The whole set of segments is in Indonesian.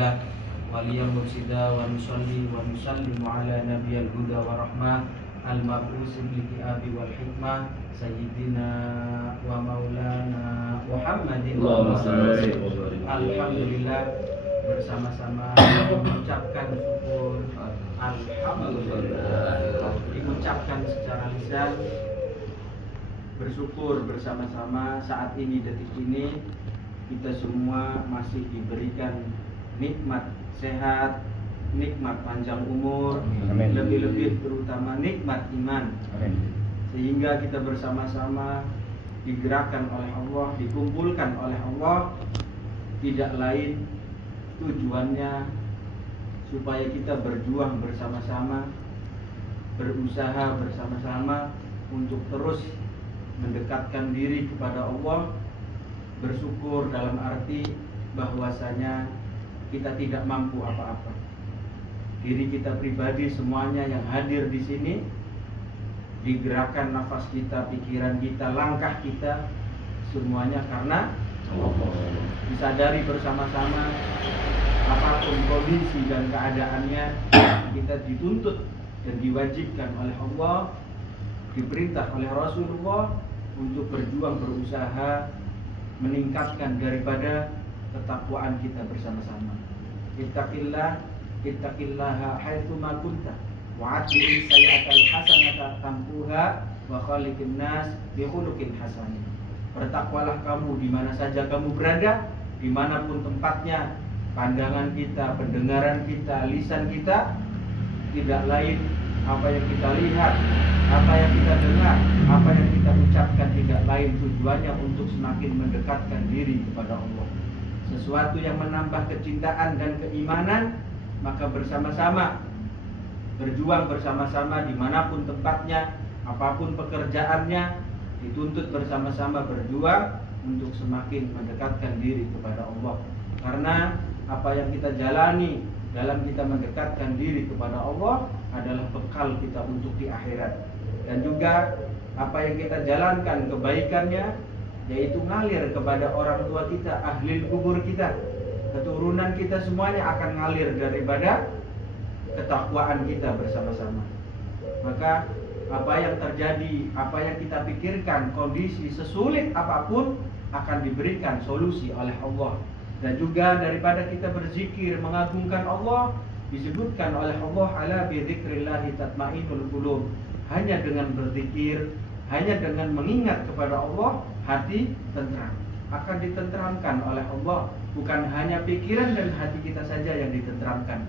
Waliyal mursida wa nusalli wa nusallimu ala nabiyil huda wa rahmah al-mab'us bil abi wal hikmah sayyidina wa maulana Muhammadin. Alhamdulillah, bersama-sama mengucapkan syukur. Alhamdulillah, diucapkan secara lisan, bersyukur bersama-sama. Saat ini, detik ini, kita semua masih diberikan nikmat sehat, nikmat panjang umur, lebih-lebih terutama nikmat iman. Amin. Sehingga kita bersama-sama digerakkan oleh Allah, dikumpulkan oleh Allah, tidak lain tujuannya supaya kita berjuang bersama-sama, berusaha bersama-sama untuk terus mendekatkan diri kepada Allah. Bersyukur dalam arti bahwasanya kita tidak mampu apa-apa. Diri kita pribadi semuanya yang hadir di sini, digerakkan nafas kita, pikiran kita, langkah kita, semuanya karena disadari bersama-sama apapun kondisi dan keadaannya, kita dituntut dan diwajibkan oleh Allah, diperintah oleh Rasulullah untuk berjuang, berusaha meningkatkan daripada ketakwaan kita bersama-sama. Ittaqillaha haitsu ma kunta wa atbi sayyi'atal hasanata tampuha wa khaliqin nas bi khuluqin hasan. Bertakwalah kamu di mana saja kamu berada, dimanapun tempatnya. Pandangan kita, pendengaran kita, lisan kita tidak lain apa yang kita lihat, apa yang kita dengar, apa yang kita ucapkan tidak lain tujuannya untuk semakin mendekatkan diri kepada Allah. Sesuatu yang menambah kecintaan dan keimanan, maka bersama-sama berjuang bersama-sama dimanapun tempatnya, apapun pekerjaannya, dituntut bersama-sama berjuang untuk semakin mendekatkan diri kepada Allah. Karena apa yang kita jalani dalam kita mendekatkan diri kepada Allah adalah bekal kita untuk di akhirat. Dan juga apa yang kita jalankan kebaikannya, yaitu ngalir kepada orang tua kita, ahli kubur kita, keturunan kita, semuanya akan ngalir daripada ketakwaan kita bersama-sama. Maka apa yang terjadi, apa yang kita pikirkan, kondisi sesulit apapun akan diberikan solusi oleh Allah. Dan juga daripada kita berzikir mengagungkan Allah, disebutkan oleh Allah ala bi dzikrillahi tatmainnul qulub. Hanya dengan berzikir, hanya dengan mengingat kepada Allah, hati tentram. Akan ditentramkan oleh Allah. Bukan hanya pikiran dan hati kita saja yang ditentramkan,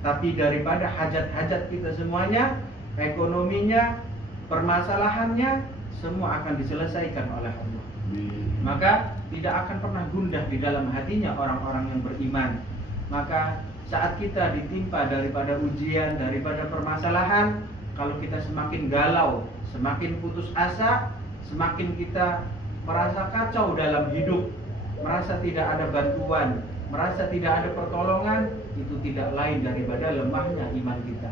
tapi daripada hajat-hajat kita semuanya, ekonominya, permasalahannya, semua akan diselesaikan oleh Allah. Maka tidak akan pernah gundah di dalam hatinya orang-orang yang beriman. Maka saat kita ditimpa daripada ujian, daripada permasalahan, kalau kita semakin galau, semakin putus asa, semakin kita merasa kacau dalam hidup, merasa tidak ada bantuan, merasa tidak ada pertolongan, itu tidak lain daripada lemahnya iman kita.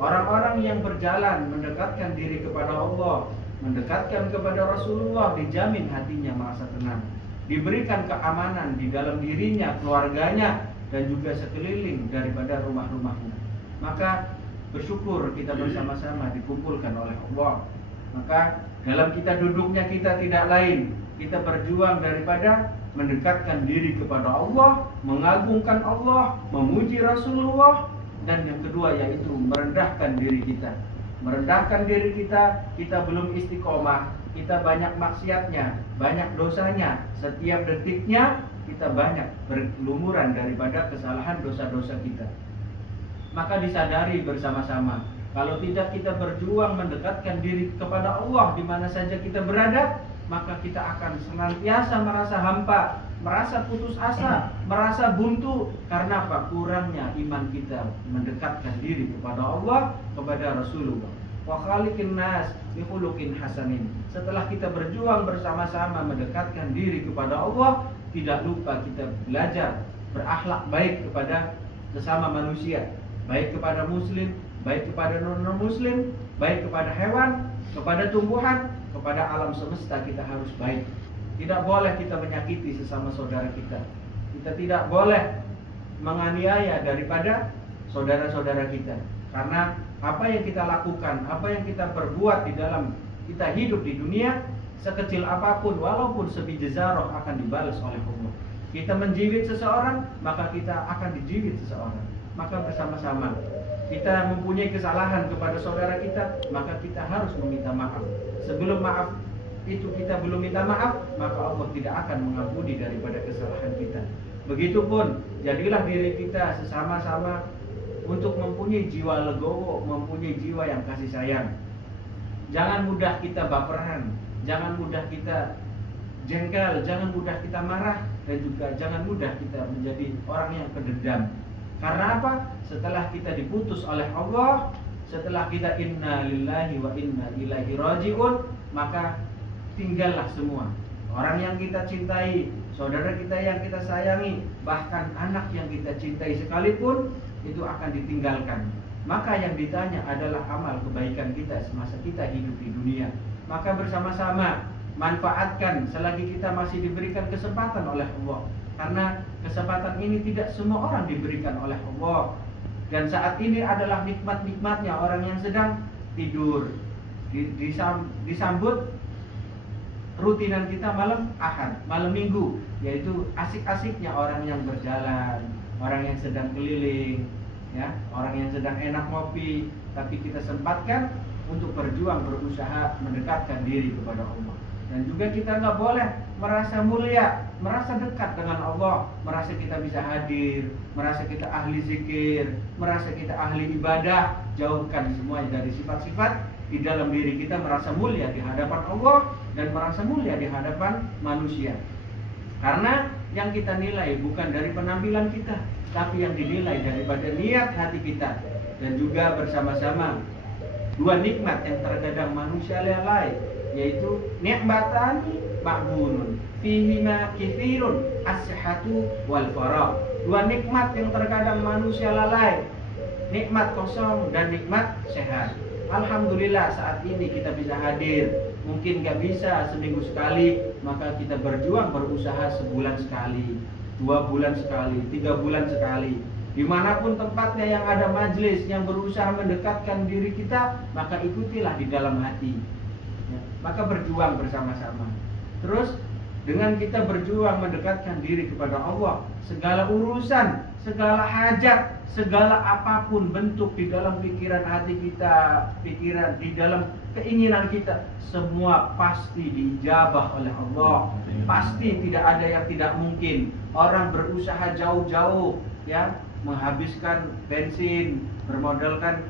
Orang-orang yang berjalan mendekatkan diri kepada Allah, mendekatkan kepada Rasulullah, dijamin hatinya merasa tenang, diberikan keamanan di dalam dirinya, keluarganya, dan juga sekeliling daripada rumah-rumahnya. Maka bersyukur kita bersama-sama dikumpulkan oleh Allah. Maka dalam kita duduknya kita tidak lain, kita berjuang daripada mendekatkan diri kepada Allah, mengagungkan Allah, memuji Rasulullah, dan yang kedua yaitu merendahkan diri kita. Merendahkan diri kita, kita belum istiqomah, kita banyak maksiatnya, banyak dosanya, setiap detiknya kita banyak berlumuran daripada kesalahan dosa-dosa kita. Maka disadari bersama-sama, kalau tidak kita berjuang mendekatkan diri kepada Allah di mana saja kita berada, maka kita akan senantiasa merasa hampa, merasa putus asa, merasa buntu. Karena apa? Kurangnya iman kita mendekatkan diri kepada Allah, kepada Rasulullah. Wa khaliqin nas bi khuluqin hasanin. Setelah kita berjuang bersama-sama mendekatkan diri kepada Allah, tidak lupa kita belajar berakhlak baik kepada sesama manusia, baik kepada muslim, baik kepada non-muslim, baik kepada hewan, kepada tumbuhan, kepada alam semesta kita harus baik. Tidak boleh kita menyakiti sesama saudara kita. Kita tidak boleh menganiaya daripada saudara-saudara kita. Karena apa yang kita lakukan, apa yang kita perbuat di dalam kita hidup di dunia, sekecil apapun walaupun sebiji zarah akan dibalas oleh Allah. Kita menjiwit seseorang, maka kita akan dijiwit seseorang. Maka bersama-sama kita mempunyai kesalahan kepada saudara kita, maka kita harus meminta maaf. Sebelum maaf itu kita belum minta maaf, maka Allah tidak akan mengampuni daripada kesalahan kita. Begitupun jadilah diri kita sesama-sama untuk mempunyai jiwa legowo, mempunyai jiwa yang kasih sayang. Jangan mudah kita baperan, jangan mudah kita jengkel, jangan mudah kita marah, dan juga jangan mudah kita menjadi orang yang pendendam. Karena apa? Setelah kita diputus oleh Allah, setelah kita inna lillahi wa inna ilaihi raji'un, maka tinggallah semua. Orang yang kita cintai, saudara kita yang kita sayangi, bahkan anak yang kita cintai sekalipun, itu akan ditinggalkan. Maka yang ditanya adalah amal kebaikan kita semasa kita hidup di dunia. Maka bersama-sama manfaatkan selagi kita masih diberikan kesempatan oleh Allah. Karena kesempatan ini tidak semua orang diberikan oleh Allah. Dan saat ini adalah nikmat-nikmatnya orang yang sedang tidur. Disambut rutinan kita malam Ahad, malam Minggu, yaitu asik-asiknya orang yang berjalan, orang yang sedang keliling, ya, orang yang sedang enak ngopi, tapi kita sempatkan untuk berjuang, berusaha mendekatkan diri kepada Allah. Dan juga kita nggak boleh merasa mulia, merasa dekat dengan Allah, merasa kita bisa hadir, merasa kita ahli zikir, merasa kita ahli ibadah. Jauhkan semuanya dari sifat-sifat di dalam diri kita merasa mulia di hadapan Allah dan merasa mulia di hadapan manusia. Karena yang kita nilai bukan dari penampilan kita, tapi yang dinilai daripada niat hati kita. Dan juga bersama-sama dua nikmat yang terkadang manusia lalai, yaitu nikmatani ma'bunun fihima kithirun as-sihhatu wal farah. Dua nikmat yang terkadang manusia lalai, nikmat kosong dan nikmat sehat. Alhamdulillah saat ini kita bisa hadir. Mungkin gak bisa seminggu sekali, maka kita berjuang, berusaha sebulan sekali, 2 bulan sekali, 3 bulan sekali. Dimanapun tempatnya yang ada majelis yang berusaha mendekatkan diri kita, maka ikutilah di dalam hati, ya. Maka berjuang bersama-sama. Terus dengan kita berjuang mendekatkan diri kepada Allah, segala urusan, segala hajat, segala apapun bentuk di dalam pikiran hati kita, pikiran di dalam keinginan kita, semua pasti diijabah oleh Allah. Pasti tidak ada yang tidak mungkin. Orang berusaha jauh-jauh, ya, menghabiskan bensin, bermodalkan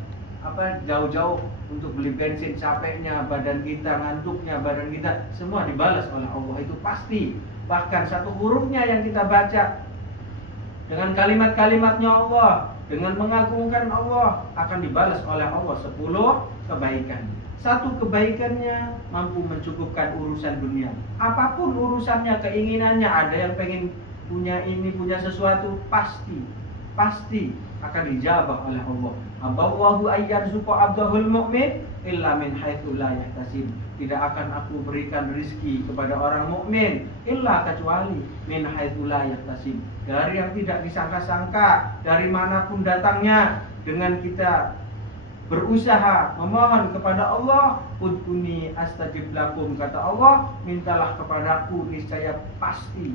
jauh-jauh untuk beli bensin, capeknya badan kita, ngantuknya badan kita, semua dibalas oleh Allah, itu pasti. Bahkan satu hurufnya yang kita baca dengan kalimat-kalimatnya Allah, dengan mengagungkan Allah, akan dibalas oleh Allah 10 kebaikan. Satu kebaikannya mampu mencukupkan urusan dunia. Apapun urusannya, keinginannya, ada yang pengen punya ini, punya sesuatu, pasti akan dijabah oleh Allah. Aballahu ayyarzuqa abdahul mu'min illa min haitsu la yahtasib. Tidak akan aku berikan rizki kepada orang mukmin illa kecuali min haitsu la yahtasib, dari yang tidak disangka-sangka, dari manapun datangnya. Dengan kita berusaha memohon kepada Allah, ud'uni astajib lakum, kata Allah, mintalah kepadaku, niscaya pasti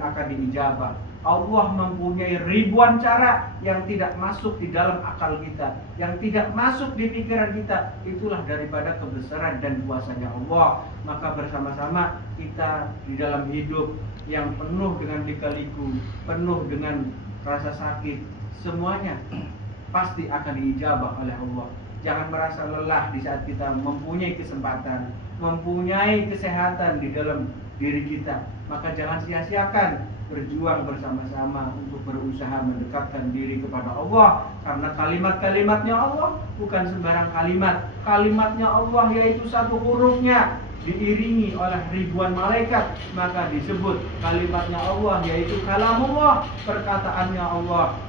akan diijabah. Allah mempunyai ribuan cara yang tidak masuk di dalam akal kita, yang tidak masuk di pikiran kita. Itulah daripada kebesaran dan kuasanya Allah. Maka bersama-sama kita di dalam hidup yang penuh dengan lika-liku, penuh dengan rasa sakit, semuanya pasti akan diijabah oleh Allah. Jangan merasa lelah di saat kita mempunyai kesempatan, mempunyai kesehatan di dalam diri kita. Maka jangan sia-siakan berjuang bersama-sama untuk berusaha mendekatkan diri kepada Allah. Karena kalimat-kalimatnya Allah bukan sembarang kalimat. Kalimatnya Allah yaitu satu hurufnya diiringi oleh ribuan malaikat, maka disebut kalimatnya Allah yaitu kalamullah, perkataannya Allah.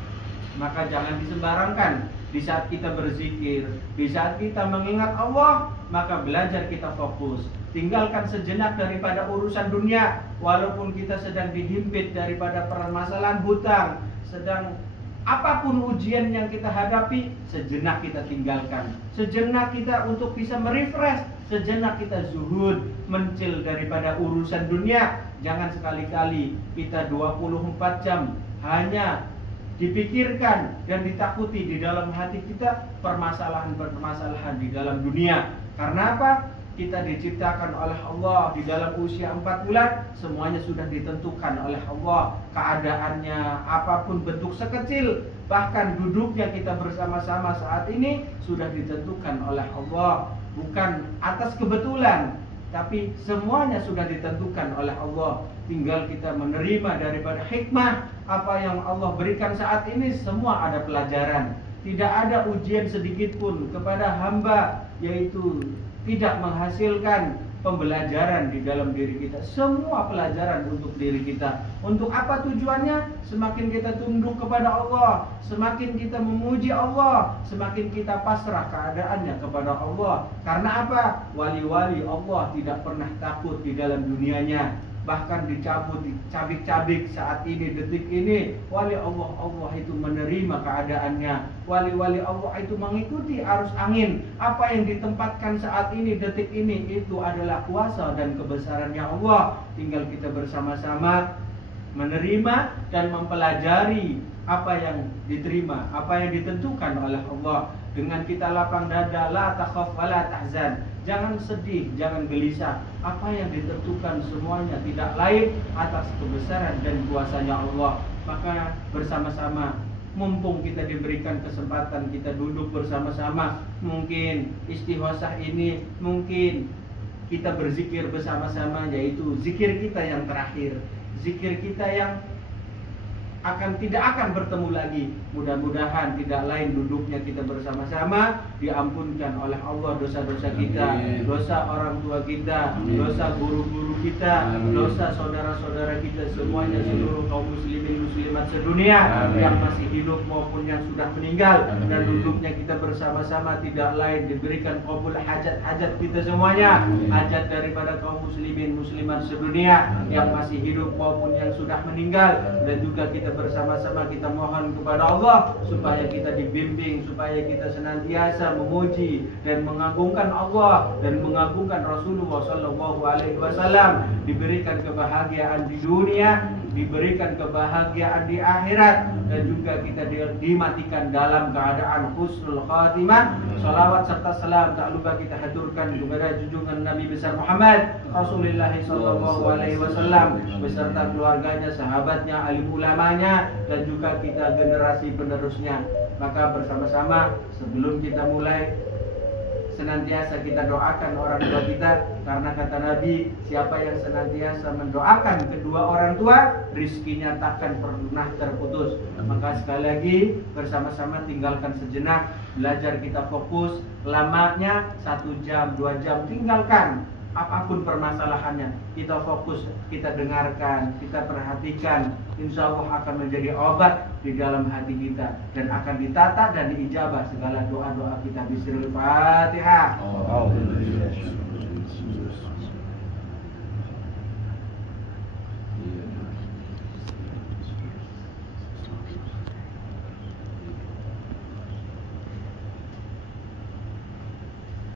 Maka jangan disembarangkan. Di saat kita berzikir, di saat kita mengingat Allah, maka belajar kita fokus. Tinggalkan sejenak daripada urusan dunia. Walaupun kita sedang dihimpit daripada permasalahan hutang, sedang apapun ujian yang kita hadapi, sejenak kita tinggalkan, sejenak kita untuk bisa merefresh, sejenak kita zuhud, mencil daripada urusan dunia. Jangan sekali-kali kita 24 jam hanya dipikirkan dan ditakuti di dalam hati kita permasalahan-permasalahan di dalam dunia. Karena apa? Kita diciptakan oleh Allah di dalam usia 4 bulan, semuanya sudah ditentukan oleh Allah. Keadaannya apapun bentuk sekecil, bahkan duduknya kita bersama-sama saat ini sudah ditentukan oleh Allah. Bukan atas kebetulan, tapi semuanya sudah ditentukan oleh Allah. Tinggal kita menerima daripada hikmah apa yang Allah berikan saat ini. Semua ada pelajaran. Tidak ada ujian sedikit pun kepada hamba, yaitu tidak menghasilkan pembelajaran di dalam diri kita. Semua pelajaran untuk diri kita. Untuk apa tujuannya? Semakin kita tunduk kepada Allah, semakin kita memuji Allah, semakin kita pasrah keadaannya kepada Allah. Karena apa? Wali-wali Allah tidak pernah takut di dalam dunianya. Bahkan dicabut, dicabik-cabik saat ini, detik ini. Wali Allah itu menerima keadaannya. Wali-wali Allah itu mengikuti arus angin. Apa yang ditempatkan saat ini, detik ini, itu adalah kuasa dan kebesarannya Allah. Tinggal kita bersama-sama menerima dan mempelajari apa yang diterima, apa yang ditentukan oleh Allah. Dengan kita lapang dada, la takhaf wa la tahzan. Jangan sedih, jangan gelisah. Apa yang ditentukan semuanya tidak lain atas kebesaran dan kuasanya Allah. Maka bersama-sama, mumpung kita diberikan kesempatan, kita duduk bersama-sama. Mungkin istighosah ini, mungkin kita berzikir bersama-sama, yaitu zikir kita yang terakhir, zikir kita yang tidak akan bertemu lagi. Mudah-mudahan tidak lain duduknya kita bersama-sama diampunkan oleh Allah dosa-dosa kita, dosa orang tua kita, dosa guru-guru kita, dosa saudara-saudara kita semuanya, seluruh kaum muslimin muslimat sedunia yang masih hidup maupun yang sudah meninggal. Dan duduknya kita bersama-sama tidak lain diberikan qabul hajat-hajat kita semuanya, hajat daripada kaum muslimin muslimat sedunia yang masih hidup maupun yang sudah meninggal. Dan juga kita bersama-sama kita mohon kepada Allah supaya kita dibimbing, supaya kita senantiasa memuji dan mengagungkan Allah dan mengagungkan Rasulullah Sallallahu Alaihi Wasallam, diberikan kebahagiaan di dunia, diberikan kebahagiaan di akhirat, dan juga kita dimatikan dalam keadaan husnul khatimah. Salawat serta salam tak lupa kita haturkan kepada junjungan Nabi besar Muhammad Rasulullah Sallallahu Alaihi Wasallam beserta keluarganya, sahabatnya, alim ulamanya, dan juga kita generasi penerusnya. Maka bersama-sama sebelum kita mulai, senantiasa kita doakan orang tua kita, karena kata Nabi, siapa yang senantiasa mendoakan kedua orang tua, rizkinya takkan pernah terputus. Maka sekali lagi bersama-sama tinggalkan sejenak, belajar kita fokus, lamanya 1 jam 2 jam tinggalkan. Apapun permasalahannya, kita fokus, kita dengarkan, kita perhatikan. Insya Allah akan menjadi obat di dalam hati kita, dan akan ditata dan diijabah segala doa-doa kita. Bismillahirrahmanirrahim.